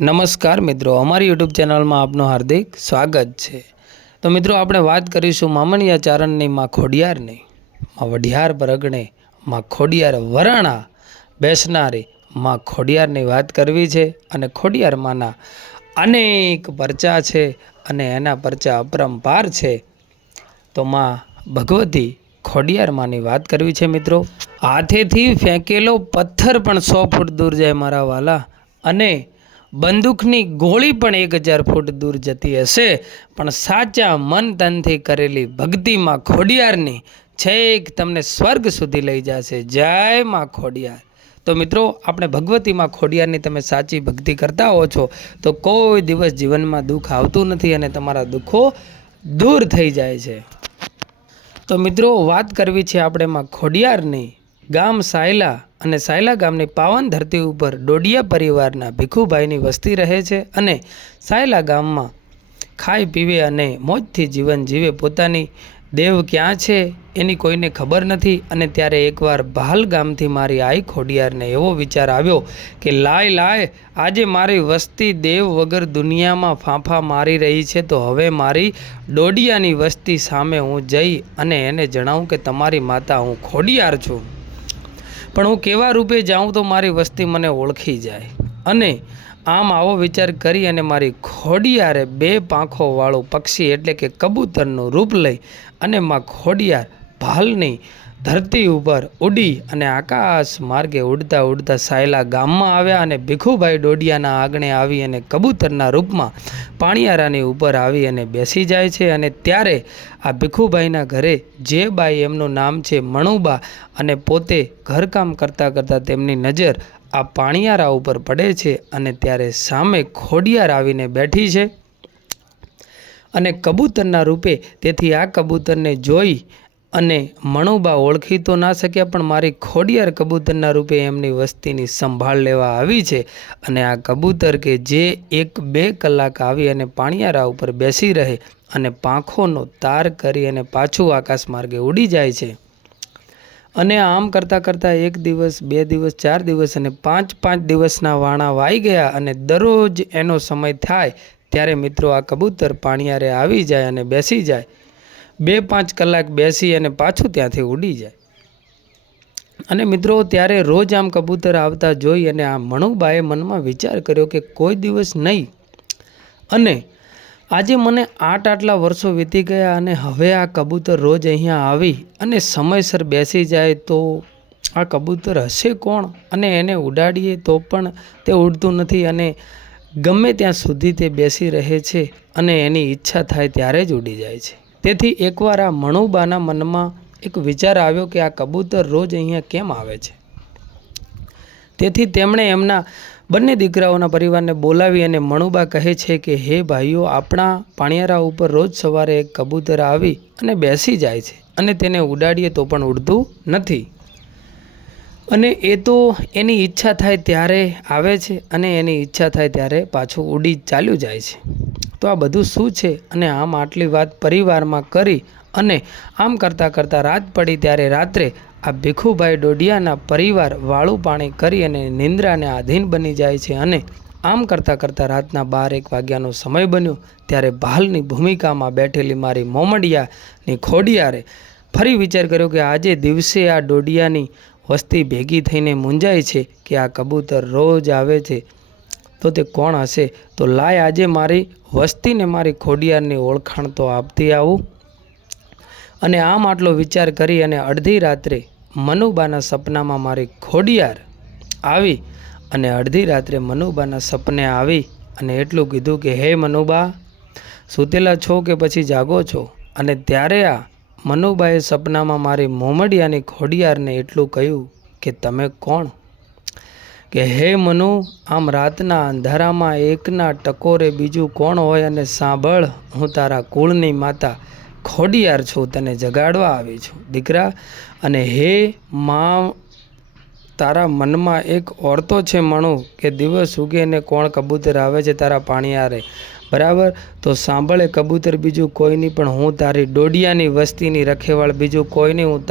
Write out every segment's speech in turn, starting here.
નમસ્કાર મિત્રો, અમારી યુટ્યુબ ચેનલમાં આપનું હાર્દિક સ્વાગત છે. તો મિત્રો, આપણે વાત કરીશું મામણિયા ચારણની માં ખોડિયારની. માં વઢિયાર પરગણે માં ખોડિયાર વરાણા બેસનારી માં ખોડિયારની વાત કરવી છે અને ખોડિયાર માના અનેક પરચા છે અને એના પરચા અપરંપાર છે. તો માં ભગવતી ખોડિયાર માની વાત કરવી છે મિત્રો. હાથેથી ફેંકેલો પથ્થર પણ સો ફૂટ દૂર જાય મારા વાલા અને બંદૂકની ગોળી પણ એક હજાર ફૂટ દૂર જતી હશે. પણ સાચા મન તનથી કરેલી ભક્તિમાં ખોડિયારની છેક તમને સ્વર્ગ સુધી લઈ જશે. જય માં ખોડિયાર. તો મિત્રો, આપણે ભગવતીમાં ખોડિયારની તમે સાચી ભક્તિ કરતા હો છો, તો કોઈ દિવસ જીવનમાં દુઃખ આવતું નથી અને તમારા દુઃખો દૂર થઈ જાય છે. તો મિત્રો, વાત કરવી છે આપણે માં ખોડિયારની ગામ સાયલા અને સાયલા ગામની પાવન ધરતી ઉપર ડોડિયા પરિવારના ભીખુભાઈની વસ્તી રહે છે અને સાયલા ગામમાં ખાઈ પીવે અને મોજથી જીવન જીવે પોતાની દેવ ક્યાં છે એની કોઈને ખબર નથી અને ત્યારે એકવાર ભાલ ગામથી મારી આઈ ખોડિયારને એવો વિચાર આવ્યો કે લાય લાય, આજે મારી વસ્તી દેવ વગર દુનિયામાં ફાંફા મારી રહી છે તો હવે મારી ડોડિયાની વસ્તી સામે હું જઈ અને એને જણાવું કે તમારી માતા હું ખોડિયાર છું. પણ હું કેવા રૂપે જાઉં તો મારી વસ્તી મને ઓળખી જાય. અને આમ આવો વિચાર કરી અને મારી ખોડિયારે બે પાંખોવાળું પક્ષી એટલે કે કબૂતરનું રૂપ લઈ અને માં ખોડિયાર ભાલની ધરતી ઉપર ઉડી અને આકાશ માર્ગે ઉડતા ઉડતા સાયલા ગામમાં આવ્યા અને ભીખુભાઈ ડોડિયાના આંગણે આવી અને કબૂતરના રૂપમાં પાણીયારાની ઉપર આવી અને બેસી જાય છે અને ત્યારે આ ભીખુભાઈના ઘરે જે બાઈ એમનું નામ છે મણુબા અને પોતે ઘરકામ કરતાં કરતાં તેમની નજર આ પાણીયારા ઉપર પડે છે અને ત્યારે સામે ખોડિયાર આવીને બેઠી છે અને કબૂતરના રૂપે તેથી આ કબૂતરને જોઈ અને મણુબા ઓળખી તો ના શક્યા, પણ મારી ખોડિયાર કબૂતરના રૂપે એમની વસ્તીની સંભાળ લેવા આવી છે અને આ કબૂતર કે જે એક બે કલાક આવી અને પાણિયારા ઉપર બેસી રહે અને પાંખોનો તાર કરી અને પાછું આકાશ માર્ગે ઉડી જાય છે. અને આમ કરતાં કરતાં એક દિવસ, બે દિવસ, ચાર દિવસ અને પાંચ પાંચ દિવસના વાણા વાઈ ગયા અને દરરોજ એનો સમય થાય ત્યારે મિત્રો આ કબૂતર પાણિયારે આવી જાય અને બેસી જાય. બે પાંચ કલાક બેસી અને પાછું ત્યાંથી ઉડી જાય. અને મિત્રો, ત્યારે રોજ આમ કબૂતર આવતા જોઈ અને આ મણુબાએ મનમાં વિચાર કર્યો કે કોઈ દિવસ નહીં. અને આજે મને આઠ આટલા વર્ષો વીતી ગયા અને હવે આ કબૂતર રોજ અહીંયા આવી અને સમયસર બેસી જાય તો આ કબૂતર હશે કોણ? અને એને ઉડાડીએ તો પણ તે ઉડતું નથી અને ગમે ત્યાં સુધી તે બેસી રહે છે અને એની ઈચ્છા થાય ત્યારે જ ઉડી જાય છે. તેથી એકવાર આ મણુબાના મનમાં એક વિચાર આવ્યો કે આ કબૂતર રોજ અહીંયા કેમ આવે છે? તેથી તેમણે એમના બંને દીકરાઓના પરિવારને બોલાવી અને મણુબા કહે છે કે, હે ભાઈઓ, આપણા પાણિયારા ઉપર રોજ સવારે એક કબૂતર આવી અને બેસી જાય છે અને તેને ઉડાડીએ તો પણ ઉડતું નથી. અને એ તો એની ઈચ્છા થાય ત્યારે આવે છે અને એની ઈચ્છા થાય ત્યારે પાછું ઉડી ચાલ્યું જાય છે. તો આ બધું શું છે? અને આમ આટલી વાત પરિવારમાં કરી અને આમ કરતાં કરતાં રાત પડી ત્યારે રાત્રે આ ભીખુભાઈ ડોડિયાના પરિવાર વાળું પાણી કરી અને નિંદ્રાને આધીન બની જાય છે અને આમ કરતાં કરતાં રાતના બાર એક વાગ્યાનો સમય બન્યો ત્યારે ભાલની ભૂમિકામાં બેઠેલી મારી મોમડિયાની ખોડિયારે ફરી વિચાર કર્યો કે આજે દિવસે આ ડોડિયાની વસ્તી ભેગી થઈને મૂંઝાય છે કે આ કબૂતર રોજ આવે છે. તો તે કોણ હશે? તો લાય આજે મારી વસ્તીને મારી ખોડિયારની ઓળખાણ તો આપતી આવું. અને આમ આટલો વિચાર કરી અને અડધી રાત્રે મનુબાના સપનામાં મારી ખોડિયાર આવી અને અડધી રાત્રે મનુબાના સપને આવી અને એટલું કીધું કે, હે મનુબા, સૂતેલા છો કે પછી જાગો છો? અને ત્યારે આ મનુબાએ સપનામાં મારી મોમડિયાની ખોડિયારને એટલું કહ્યું કે, તમે કોણ? કે હે મનુ, આમ રાતના અંધારામાં એકના ટકોરે બીજું કોણ હોય અને સાંભળ, હું તારા કુળની માતા ખોડિયાર છું, તને જગાડવા આવી છું. દીકરા, અને હે મા, તારા મનમાં એક ઓરતો છે મણું, કે દિવસ ઉગે ને કોણ કબૂતર આવે છે તારા પાણીયારે બરાબર? તો સાંભળે કબૂતર બીજું કોઈ નહીં, પણ હું તારી ડોડિયાની વસ્તીની રખેવાળ બીજું કોઈ નહીં. હું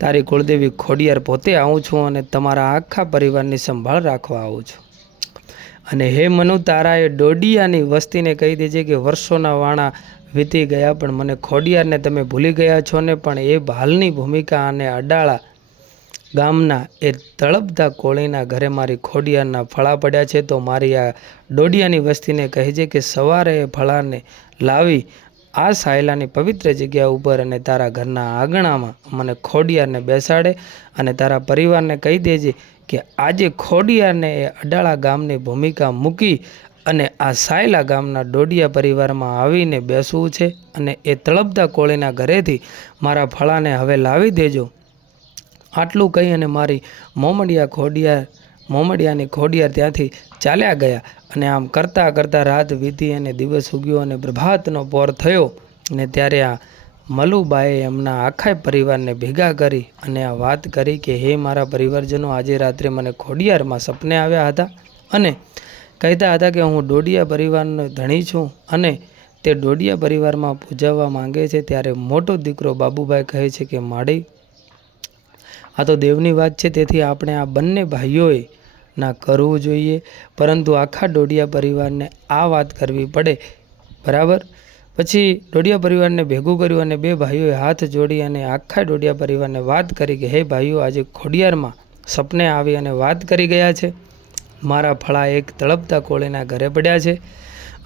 તારી કુળદેવી ખોડિયાર પોતે આવું છું અને તમારા આખા પરિવારની સંભાળ રાખવા આવું છું. અને હે મનુ તારાએ ડોડિયાની વસ્તીને કહી દેજે કે વર્ષોના વાણા વીતી ગયા, પણ મને ખોડિયારને તમે ભૂલી ગયા છો ને, પણ એ ભાલની ભૂમિકા અને અડાળા ગામના એ તળપતા કોળીના ઘરે મારી ખોડિયારના ફળા પડ્યા છે, તો મારી આ ડોડિયાની વસ્તીને કહેજે કે સવારે એ ફળાને લાવી આ સાયલાની પવિત્ર જગ્યા ઉપર અને તારા ઘરના આંગણામાં મને ખોડિયારને બેસાડે અને તારા પરિવારને કહી દેજે કે આજે ખોડિયારને એ અડાળા ગામની ભૂમિકા મૂકી અને આ સાયલા ગામના ડોડિયા પરિવારમાં આવીને બેસવું છે અને એ તળપતા કોળીના ઘરેથી મારા ફળાને હવે લાવી દેજો. આટલું કહી અને મારી મોમડિયા ખોડિયાર મોમડિયાની ખોડિયાર ત્યાંથી ચાલ્યા ગયા અને આમ કરતાં કરતાં રાત વીતી અને દિવસ ઉગ્યો અને પ્રભાતનો પોર થયો અને ત્યારે આ મલુબાએ એમના આખા પરિવારને ભેગા કરી અને આ વાત કરી કે, હે મારા પરિવારજનો, આજે રાત્રે મને ખોડિયારમાં સપને આવ્યા હતા અને કહેતા હતા કે, હું ડોડિયા પરિવારનો ધણી છું અને તે ડોડિયા પરિવારમાં પૂજાવવા માંગે છે, ત્યારે મોટો દીકરો બાબુભાઈ કહે છે કે, માડી આ તો દેવની વાત છે, તેથી આપણે આ બંને ભાઈઓએ ના કરવું જોઈએ. પરંતુ આખા ડોડિયા પરિવારને આ વાત કરવી પડે, બરાબર? પછી ડોડિયા પરિવારને ભેગું કર્યું અને બે ભાઈઓએ હાથ જોડી અને આખા ડોડિયા પરિવારને વાત કરી કે, હે ભાઈઓ, આજે ખોડિયારમાં સપને આવી અને વાત કરી ગયા છે. મારા ફળા એક તળપતા કોળીના ઘરે પડ્યા છે.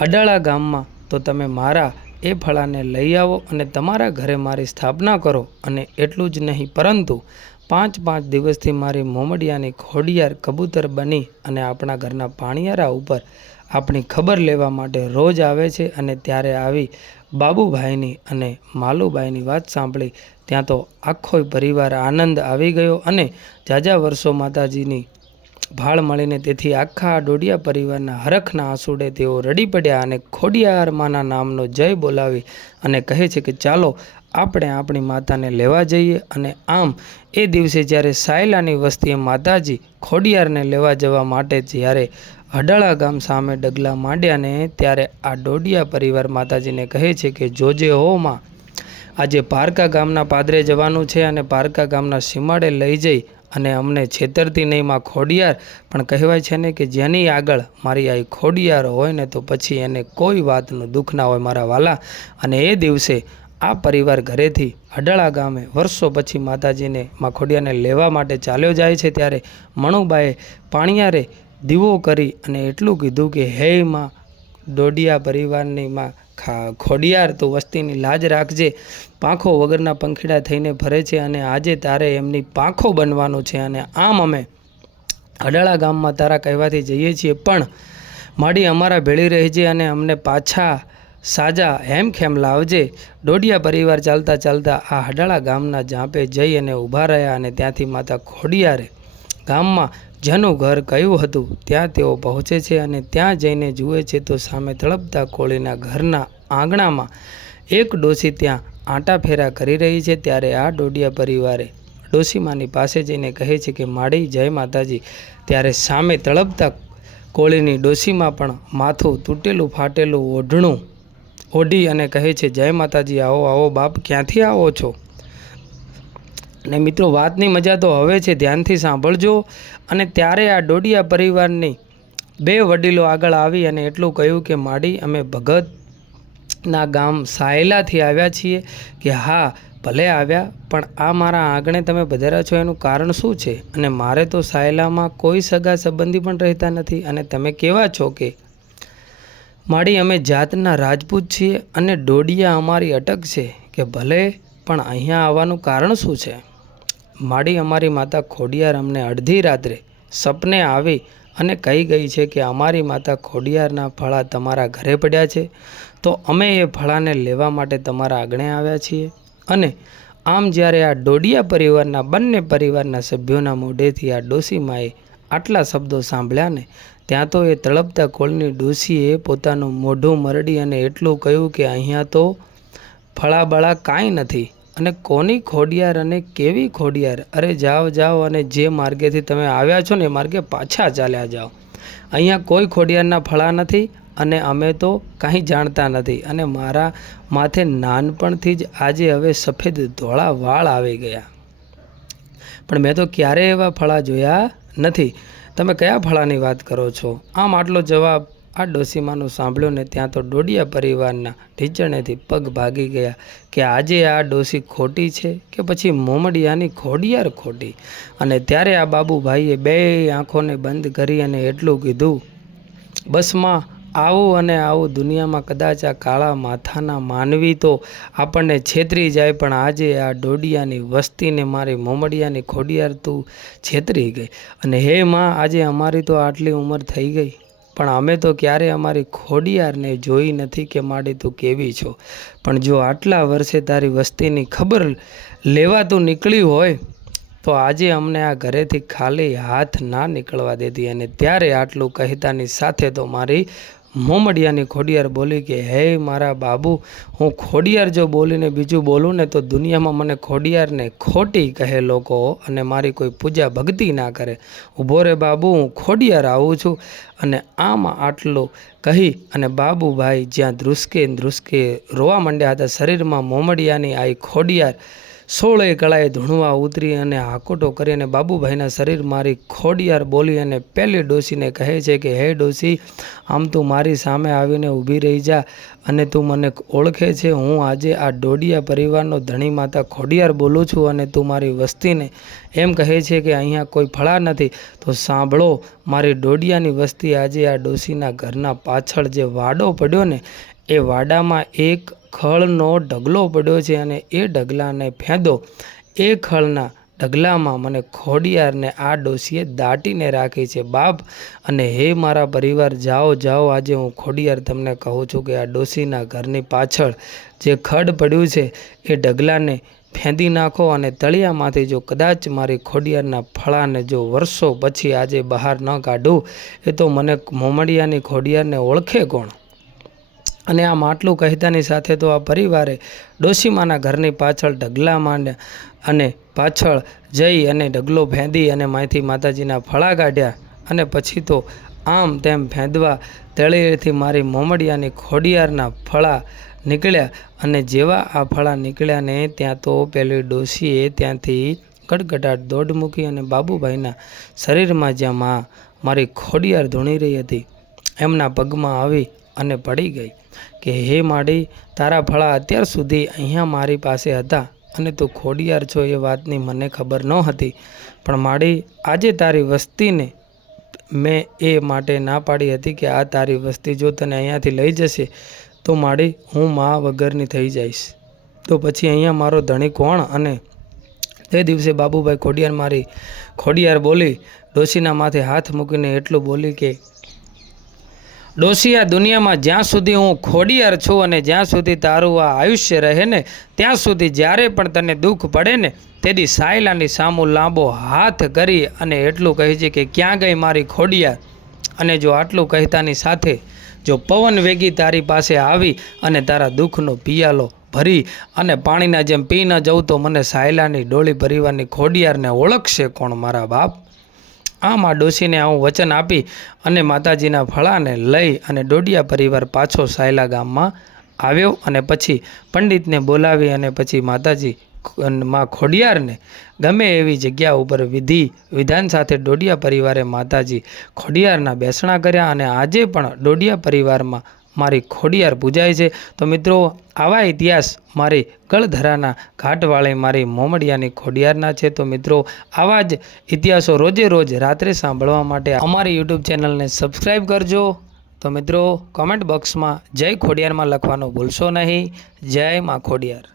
અડાળા ગામમાં તો તમે મારા એ ફળાને લઈ આવો અને તમારા ઘરે મારી સ્થાપના કરો અને એટલું જ નહીં, પરંતુ પાંચ પાંચ દિવસથી મારી મોમડિયાની ખોડિયાર કબૂતર બની અને આપણા ઘરના પાણીયારા ઉપર આપણી ખબર લેવા માટે રોજ આવે છે અને ત્યારે આવી બાબુભાઈની અને માલુભાઈની વાત સાંભળી ત્યાં તો આખો પરિવાર આનંદ આવી ગયો અને જાજા વર્ષો માતાજીની ભાળ મળીને તેથી આખા ડોડિયા પરિવારના હરખના આંસુડે તેઓ રડી પડ્યા અને ખોડિયારમાના નામનો જય બોલાવી અને કહે છે કે, ચાલો, આપણે આપણી માતાને લેવા જઈએ અને આમ એ દિવસે જ્યારે સાયલાની વસ્તીએ માતાજી ખોડિયારને લેવા જવા માટે જ્યારે હડાળા ગામ સામે ડગલા માંડ્યા ને ત્યારે આ ડોડિયા પરિવાર માતાજીને કહે છે કે, જોજે હો માં, આજે પારકા ગામના પાદરે જવાનું છે અને પારકા ગામના સીમાડે લઈ જઈ અને અમને છેતરતી નહીં માં ખોડિયાર. પણ કહેવાય છે ને કે જેની આગળ મારી આ ખોડિયાર હોય ને તો પછી એને કોઈ વાતનું દુઃખ ના હોય મારા વાલા. અને એ દિવસે આ પરિવાર ઘરેથી અડાળા ગામે વર્ષો પછી માતાજીને મા ખોડિયાને લેવા માટે ચાલ્યો જાય છે ત્યારે મણુબાએ પાણીયારે દીવો કરી અને એટલું કીધું કે, હે માં ડોડિયા પરિવારની માં ખોડિયાર, તો વસ્તીની લાજ રાખજે. પાંખો વગરના પંખીડા થઈને ફરે છે અને આજે તારે એમની પાંખો બનવાનું છે અને આમ અમે અડાળા ગામમાં તારા કહેવાથી જઈએ છીએ, પણ માડી અમારા ભેળી રહેજે અને અમને પાછા સાજા હેમખેમ લાવજે? ડોડિયા પરિવાર ચાલતા ચાલતા આ હડાળા ગામના જાંપે જઈ અને ઊભા રહ્યા અને ત્યાંથી માતા ખોડિયારે ગામમાં જેનું ઘર કયું હતું, ત્યાં તેઓ પહોંચે છે અને ત્યાં જઈને જુએ છે તો સામે તળપતા કોળીના ઘરના આંગણામાં એક ડોસી ત્યાં આંટા ફેરા કરી રહી છે ત્યારે આ ડોડિયા પરિવારે ડોસીમાની પાસે જઈને કહે છે કે માડી જય માતાજી. ત્યારે સામે તળપતા કોળીની ડોસીમાં પણ માથું તૂટેલું ફાટેલું ઓઢણું ઓઢી અને કહે છે, જય માતાજી, આવો આવો બાપ, ક્યાંથી આવો છો? ને મિત્રો, વાતની મજા તો હવે છે, ધ્યાનથી સાંભળજો. અને ત્યારે આ ડોડિયા પરિવારની બે વડીલો આગળ આવી અને એટલું કહ્યું કે માડી અમે ભગતના ગામ સાયલાથી આવ્યા છીએ કે હા, ભલે આવ્યા, પણ આ મારા આંગણે તમે પધાર્યા છો, એનું કારણ શું છે? અને મારે તો સાયલામાં કોઈ સગા સંબંધી પણ રહેતા નથી. અને તમે કેવા છો કે માડી અમે જાતના રાજપૂત છીએ અને ડોડિયા અમારી અટક છે કે ભલે, પણ અહીંયા આવવાનું કારણ શું છે? માડી અમારી માતા ખોડિયાર અમને અડધી રાત્રે સપને આવી અને કહી ગઈ છે કે અમારી માતા ખોડિયારના ફળા તમારા ઘરે પડ્યા છે, તો અમે એ ફળાને લેવા માટે તમારા આંગણે આવ્યા છીએ. અને આમ જ્યારે આ ડોડિયા પરિવારના બંને પરિવારના સભ્યોના મોઢેથી આ ડોસીમાએ આટલા શબ્દો સાંભળ્યા ને, ત્યાં તો એ તળપતા કોળની ડોસીએ પોતાનું મોઢું મરડી અને એટલું કહ્યું કે અહીંયા તો ફળાબળા કાંઈ નથી અને કોની ખોડિયાર અને કેવી ખોડિયાર? અરે જાઓ જાઓ અને જે માર્ગેથી તમે આવ્યા છો ને એ માર્ગે પાછા ચાલ્યા જાઓ. અહીંયા કોઈ ખોડિયારના ફળા નથી અને અમે તો કાંઈ જાણતા નથી અને મારા માથે નાનપણથી જ આજે હવે સફેદ ધોળા વાળ આવી ગયા. પણ મેં તો ક્યારેય એવા ફળા જોયા નથી. તમે કયા ફળાની વાત કરો છો? આમ આટલો જવાબ આ ડોસીમાનું સાંભળ્યું ને ત્યાં તો ડોડિયા પરિવારના ઢીચણેથી પગ ભાગી ગયા કે આજે આ ડોસી ખોટી છે કે પછી મોમડિયાની ખોડિયાર ખોટી? અને ત્યારે આ બાબુભાઈએ બે આંખોને બંધ કરી અને એટલું કીધું બસમાં આવું અને આવું દુનિયામાં કદાચ આ કાળા માથાના માનવી તો આપણને છેતરી જાય, પણ આજે આ ડોડિયાની વસ્તીને મારી મોમડિયાની ખોડિયાર તું છેતરી ગઈ. અને હે માં, આજે અમારી તો આટલી ઉંમર થઈ ગઈ. પણ અમે તો ક્યારેય અમારી ખોડિયારને જોઈ નથી કે માડી તું કેવી છો. પણ જો આટલા વર્ષે તારી વસ્તીની ખબર લેવા તું નીકળી હોય, તો આજે અમને આ ઘરેથી ખાલી હાથ ના નીકળવા દેતી અને ત્યારે આટલું કહેતાની સાથે તો મારી મોમડિયાની ખોડિયાર બોલી કે, હે મારા બાબુ, હું ખોડિયાર જો બોલીને બીજું બોલું ને તો દુનિયામાં મને ખોડિયારને ખોટી કહે લોકો અને મારી કોઈ પૂજા ભક્તિ ના કરે. ઊભો રે બાબુ, હું ખોડિયાર આવું છું અને આમ આટલું કહી અને બાબુભાઈ જ્યાં ધ્રુસકે ધ્રુસકે રોવા માંડ્યા હતા શરીરમાં મોમડિયાની આઈ ખોડિયાર સોળે કળાએ ધૂણવા ઉતરી અને હાકોટો કરી અને બાબુભાઈના શરીર મારી ખોડિયાર બોલી અને પહેલી ડોસીને કહે છે કે, હે ડોસી આમ તું મારી સામે આવીને ઊભી રહી જા અને તું મને ઓળખે છે. હું આજે આ ડોડિયા પરિવારનો ધણી માતા ખોડિયાર બોલું છું અને તું મારી વસ્તીને એમ કહે છે કે, અહીંયા કોઈ ફળા નથી. તો સાંભળો, મારી ડોડિયાની વસ્તી આજે આ ડોસીના ઘરના પાછળ જે વાડો પડ્યો ને, એ વાડામાં એક ખળનો ઢગલો પડ્યો છે અને એ ઢગલાને ફેંદો. એ ખળના ઢગલામાં મને ખોડિયારને આ ડોસીએ દાટીને રાખી છે. બાપ અને હે મારા પરિવાર, જાઓ જાઓ, આજે હું ખોડિયાર તમને કહું છું કે આ ડોસીના ઘરની પાછળ જે ખડ પડ્યું છે એ ઢગલાને ફેંદી નાખો અને તળિયામાંથી જો કદાચ મારી ખોડિયારના ફળાને જો વર્ષો પછી આજે બહાર ન કાઢું, એ તો મને મોમડિયાની ખોડિયારને ઓળખે કોણ? અને આ માટલું કહેતાની સાથે તો આ પરિવારે ડોશીમાના ઘરની પાછળ ઢગલા માંડ્યા અને પાછળ જઈ અને ઢગલો ફેંદી અને માયથી માતાજીના ફળા કાઢ્યા અને પછી તો આમ તેમ ફેંદવા તળેથી મારી મોમડિયાની ખોડિયારના ફળા નીકળ્યા અને જેવા આ ફળા નીકળ્યા ને ત્યાં તો પેલી ડોશીએ ત્યાંથી ગડગડાટ દોડ મૂકી અને બાબુભાઈના શરીરમાં જ્યાં માં મારી ખોડિયાર ધૂણી રહી હતી, એમના પગમાં આવી અને પડી ગઈ કે, હે માડી, તારા ફળા અત્યાર સુધી અહીંયા મારી પાસે હતા અને તું ખોડિયાર છો એ વાતની મને ખબર ન હતી. પણ માડી, આજે તારી વસ્તીને મેં એ માટે ના પાડી હતી કે આ તારી વસ્તી જો તને અહીંયાથી લઈ જશે, તો માડી, હું મા વગરની થઈ જઈશ. તો પછી અહીંયા મારો ધણી કોણ? અને તે દિવસે બાબુભાઈ ખોડિયાર મારી ખોડિયાર બોલી, ડોશીના માથે હાથ મૂકીને એટલું બોલી કે ડોશી આ દુનિયામાં જ્યાં સુધી હું ખોડિયાર છું અને જ્યાં સુધી તારું આ આયુષ્ય રહે ને, ત્યાં સુધી જ્યારે પણ તને દુઃખ પડે ને તેથી સાયલાની સામું લાંબો હાથ કરી અને એટલું કહે છે કે ક્યાં ગઈ મારી ખોડિયાર? અને જો આટલું કહેતાની સાથે, જો પવન વેગી તારી પાસે આવી અને તારા દુઃખનો પિયાલો ભરી અને પાણીના જેમ પી ન જવું તો મને સાયલાની ડોળી ભરીવાની ખોડિયારને ઓળખશે કોણ મારા બાપ? આમ આ ડોશીને આવું વચન આપી અને માતાજીના ફળાને લઈ અને ડોડિયા પરિવાર પાછો સાયલા ગામમાં આવ્યો અને પછી પંડિતને બોલાવી અને પછી માતાજી માં ખોડિયારને ગમે એવી જગ્યા ઉપર વિધિ વિધાન સાથે ડોડિયા પરિવારે માતાજી ખોડિયારના બેસણા કર્યા અને આજે પણ ડોડિયા પરિવારમાં મારી ખોડિયાર પૂજાય છે. તો મિત્રો, આવા ઇતિહાસ મારી ગળધરાના ઘાટવાળે મારી મોમડિયાની ખોડિયારના છે. તો મિત્રો, આવા જ ઇતિહાસો રોજે રોજ રાત્રે સાંભળવા માટે અમારી યુટ્યુબ ચેનલને સબસ્ક્રાઈબ કરજો. તો મિત્રો કોમેન્ટ બોક્સમાં જય ખોડિયારમાં લખવાનું ભૂલશો નહીં. જય માં ખોડિયાર.